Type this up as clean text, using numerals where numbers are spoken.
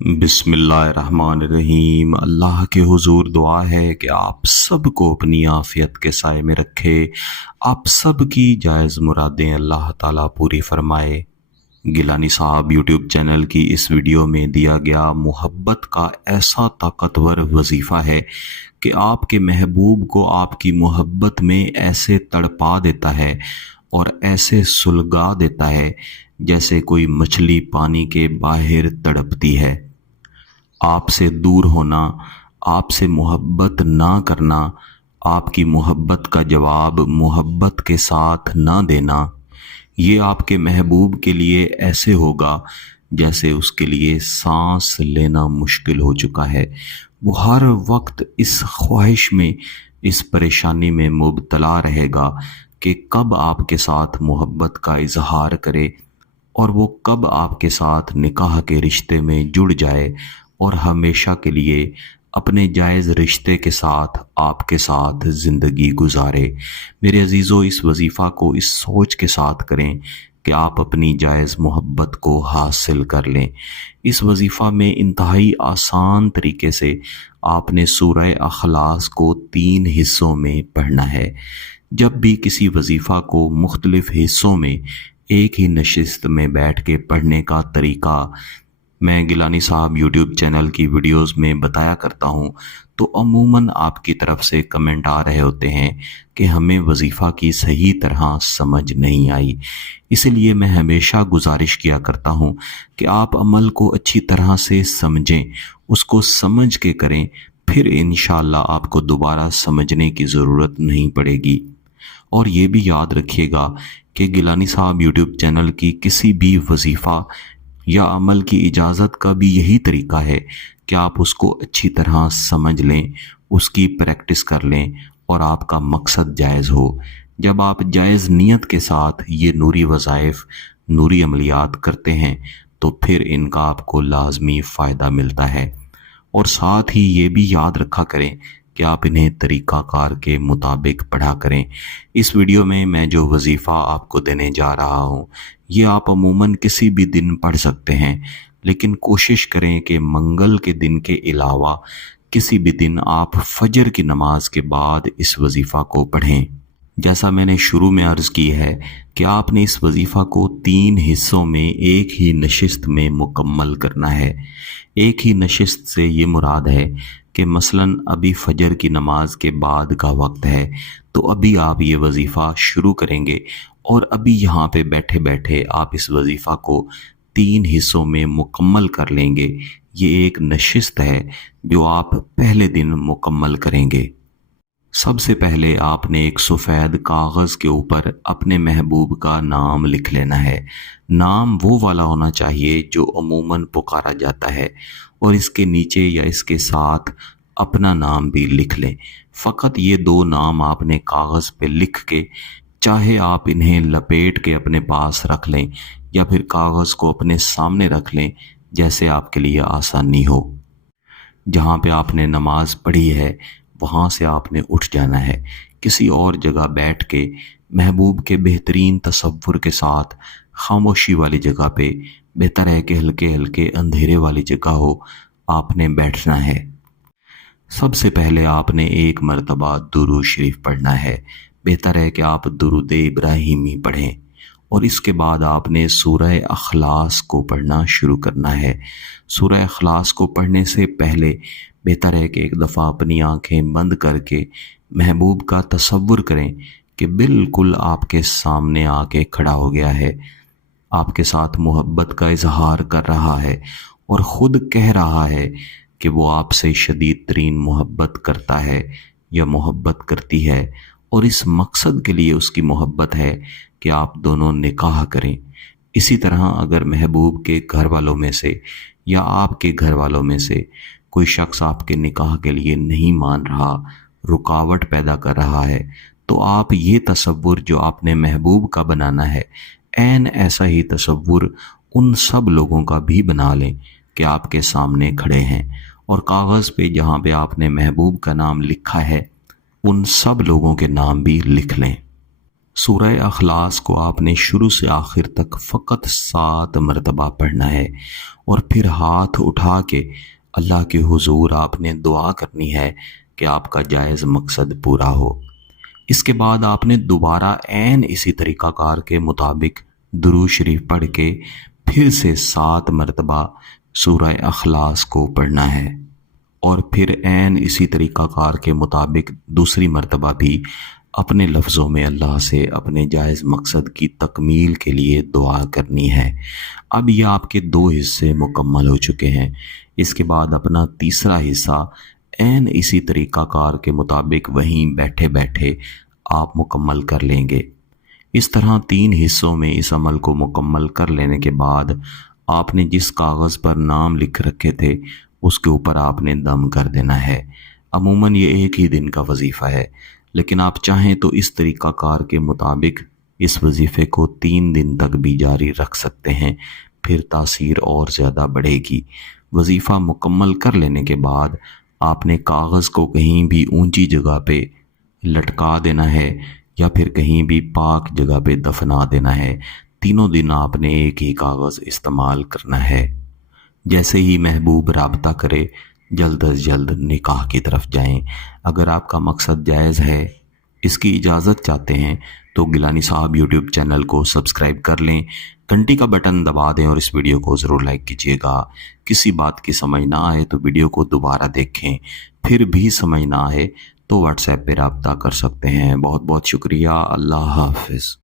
بسم اللہ الرحمن الرحیم۔ اللہ کے حضور دعا ہے کہ آپ سب کو اپنی عافیت کے سائے میں رکھے، آپ سب کی جائز مرادیں اللہ تعالیٰ پوری فرمائے۔ گیلانی صاحب یوٹیوب چینل کی اس ویڈیو میں دیا گیا محبت کا ایسا طاقتور وظیفہ ہے کہ آپ کے محبوب کو آپ کی محبت میں ایسے تڑپا دیتا ہے اور ایسے سلگا دیتا ہے جیسے کوئی مچھلی پانی کے باہر تڑپتی ہے۔ آپ سے دور ہونا، آپ سے محبت نہ کرنا، آپ کی محبت کا جواب محبت کے ساتھ نہ دینا، یہ آپ کے محبوب کے لیے ایسے ہوگا جیسے اس کے لیے سانس لینا مشکل ہو چکا ہے۔ وہ ہر وقت اس خواہش میں، اس پریشانی میں مبتلا رہے گا کہ کب آپ کے ساتھ محبت کا اظہار کرے اور وہ کب آپ کے ساتھ نکاح کے رشتے میں جڑ جائے اور ہمیشہ کے لیے اپنے جائز رشتے کے ساتھ آپ کے ساتھ زندگی گزارے۔ میرے عزیزو، اس وظیفہ کو اس سوچ کے ساتھ کریں کہ آپ اپنی جائز محبت کو حاصل کر لیں۔ اس وظیفہ میں انتہائی آسان طریقے سے آپ نے سورہ اخلاص کو 3 حصوں میں پڑھنا ہے۔ جب بھی کسی وظیفہ کو مختلف حصوں میں ایک ہی نشست میں بیٹھ کے پڑھنے کا طریقہ میں گیلانی صاحب یوٹیوب چینل کی ویڈیوز میں بتایا کرتا ہوں تو عموماً آپ کی طرف سے کمنٹ آ رہے ہوتے ہیں کہ ہمیں وظیفہ کی صحیح طرح سمجھ نہیں آئی۔ اس لیے میں ہمیشہ گزارش کیا کرتا ہوں کہ آپ عمل کو اچھی طرح سے سمجھیں، اس کو سمجھ کے کریں، پھر انشاءاللہ آپ کو دوبارہ سمجھنے کی ضرورت نہیں پڑے گی۔ اور یہ بھی یاد رکھیے گا کہ گیلانی صاحب یوٹیوب چینل کی کسی بھی وظیفہ یا عمل کی اجازت کا بھی یہی طریقہ ہے کہ آپ اس کو اچھی طرح سمجھ لیں، اس کی پریکٹس کر لیں اور آپ کا مقصد جائز ہو۔ جب آپ جائز نیت کے ساتھ یہ نوری وظائف، نوری عملیات کرتے ہیں تو پھر ان کا آپ کو لازمی فائدہ ملتا ہے۔ اور ساتھ ہی یہ بھی یاد رکھا کریں کہ آپ انہیں طریقہ کار کے مطابق پڑھا کریں۔ اس ویڈیو میں میں جو وظیفہ آپ کو دینے جا رہا ہوں یہ آپ عموماً کسی بھی دن پڑھ سکتے ہیں، لیکن کوشش کریں کہ منگل کے دن کے علاوہ کسی بھی دن آپ فجر کی نماز کے بعد اس وظیفہ کو پڑھیں۔ جیسا میں نے شروع میں عرض کی ہے کہ آپ نے اس وظیفہ کو 3 حصوں میں ایک ہی نشست میں مکمل کرنا ہے۔ ایک ہی نشست سے یہ مراد ہے کہ مثلاً ابھی فجر کی نماز کے بعد کا وقت ہے تو ابھی آپ یہ وظیفہ شروع کریں گے اور ابھی یہاں پہ بیٹھے بیٹھے آپ اس وظیفہ کو 3 حصوں میں مکمل کر لیں گے۔ یہ ایک نشست ہے جو آپ پہلے دن مکمل کریں گے۔ سب سے پہلے آپ نے ایک سفید کاغذ کے اوپر اپنے محبوب کا نام لکھ لینا ہے۔ نام وہ والا ہونا چاہیے جو عموماً پکارا جاتا ہے، اور اس کے نیچے یا اس کے ساتھ اپنا نام بھی لکھ لیں۔ فقط یہ 2 نام آپ نے کاغذ پہ لکھ کے، چاہے آپ انہیں لپیٹ کے اپنے پاس رکھ لیں یا پھر کاغذ کو اپنے سامنے رکھ لیں، جیسے آپ کے لیے آسانی ہو۔ جہاں پہ آپ نے نماز پڑھی ہے وہاں سے آپ نے اٹھ جانا ہے۔ کسی اور جگہ بیٹھ کے محبوب کے بہترین تصور کے ساتھ خاموشی والی جگہ پہ، بہتر ہے کہ ہلکے ہلکے اندھیرے والی جگہ ہو، آپ نے بیٹھنا ہے۔ سب سے پہلے آپ نے ایک مرتبہ درود شریف پڑھنا ہے۔ بہتر ہے کہ آپ درود ابراہیمی پڑھیں، اور اس کے بعد آپ نے سورہ اخلاص کو پڑھنا شروع کرنا ہے۔ سورہ اخلاص کو پڑھنے سے پہلے بہتر ہے کہ ایک دفعہ اپنی آنکھیں بند کر کے محبوب کا تصور کریں کہ بالکل آپ کے سامنے آ کے کھڑا ہو گیا ہے، آپ کے ساتھ محبت کا اظہار کر رہا ہے اور خود کہہ رہا ہے کہ وہ آپ سے شدید ترین محبت کرتا ہے یا محبت کرتی ہے، اور اس مقصد کے لیے اس کی محبت ہے کہ آپ دونوں نکاح کریں۔ اسی طرح اگر محبوب کے گھر والوں میں سے یا آپ کے گھر والوں میں سے کوئی شخص آپ کے نکاح کے لیے نہیں مان رہا، رکاوٹ پیدا کر رہا ہے، تو آپ یہ تصور جو آپ نے محبوب کا بنانا ہے، عین ایسا ہی تصور ان سب لوگوں کا بھی بنا لیں کہ آپ کے سامنے کھڑے ہیں، اور کاغذ پہ جہاں پہ آپ نے محبوب کا نام لکھا ہے ان سب لوگوں کے نام بھی لکھ لیں۔ سورہ اخلاص کو آپ نے شروع سے آخر تک فقط 7 مرتبہ پڑھنا ہے، اور پھر ہاتھ اٹھا کے اللہ کے حضور آپ نے دعا کرنی ہے کہ آپ کا جائز مقصد پورا ہو۔ اس کے بعد آپ نے دوبارہ عین اسی طریقہ کار کے مطابق درود شریف پڑھ کے پھر سے 7 مرتبہ سورہ اخلاص کو پڑھنا ہے، اور پھر عین اسی طریقہ کار کے مطابق دوسری مرتبہ بھی اپنے لفظوں میں اللہ سے اپنے جائز مقصد کی تکمیل کے لیے دعا کرنی ہے۔ اب یہ آپ کے 2 حصے مکمل ہو چکے ہیں۔ اس کے بعد اپنا تیسرا حصہ عین اسی طریقہ کار کے مطابق وہیں بیٹھے بیٹھے آپ مکمل کر لیں گے۔ اس طرح 3 حصوں میں اس عمل کو مکمل کر لینے کے بعد آپ نے جس کاغذ پر نام لکھ رکھے تھے اس کے اوپر آپ نے دم کر دینا ہے۔ عموماً یہ ایک ہی دن کا وظیفہ ہے، لیکن آپ چاہیں تو اس طریقہ کار کے مطابق اس وظیفے کو 3 دن تک بھی جاری رکھ سکتے ہیں، پھر تاثیر اور زیادہ بڑھے گی۔ وظیفہ مکمل کر لینے کے بعد آپ نے کاغذ کو کہیں بھی اونچی جگہ پہ لٹکا دینا ہے یا پھر کہیں بھی پاک جگہ پہ دفنا دینا ہے۔ تینوں دن آپ نے ایک ہی کاغذ استعمال کرنا ہے۔ جیسے ہی محبوب رابطہ کرے جلد از جلد نکاح کی طرف جائیں۔ اگر آپ کا مقصد جائز ہے، اس کی اجازت چاہتے ہیں، تو گیلانی صاحب یوٹیوب چینل کو سبسکرائب کر لیں، گھنٹی کا بٹن دبا دیں اور اس ویڈیو کو ضرور لائک کیجیے گا۔ کسی بات کی سمجھ نہ آئے تو ویڈیو کو دوبارہ دیکھیں، پھر بھی سمجھ نہ آئے تو واٹس ایپ پہ رابطہ کر سکتے ہیں۔ بہت بہت شکریہ۔ اللہ حافظ۔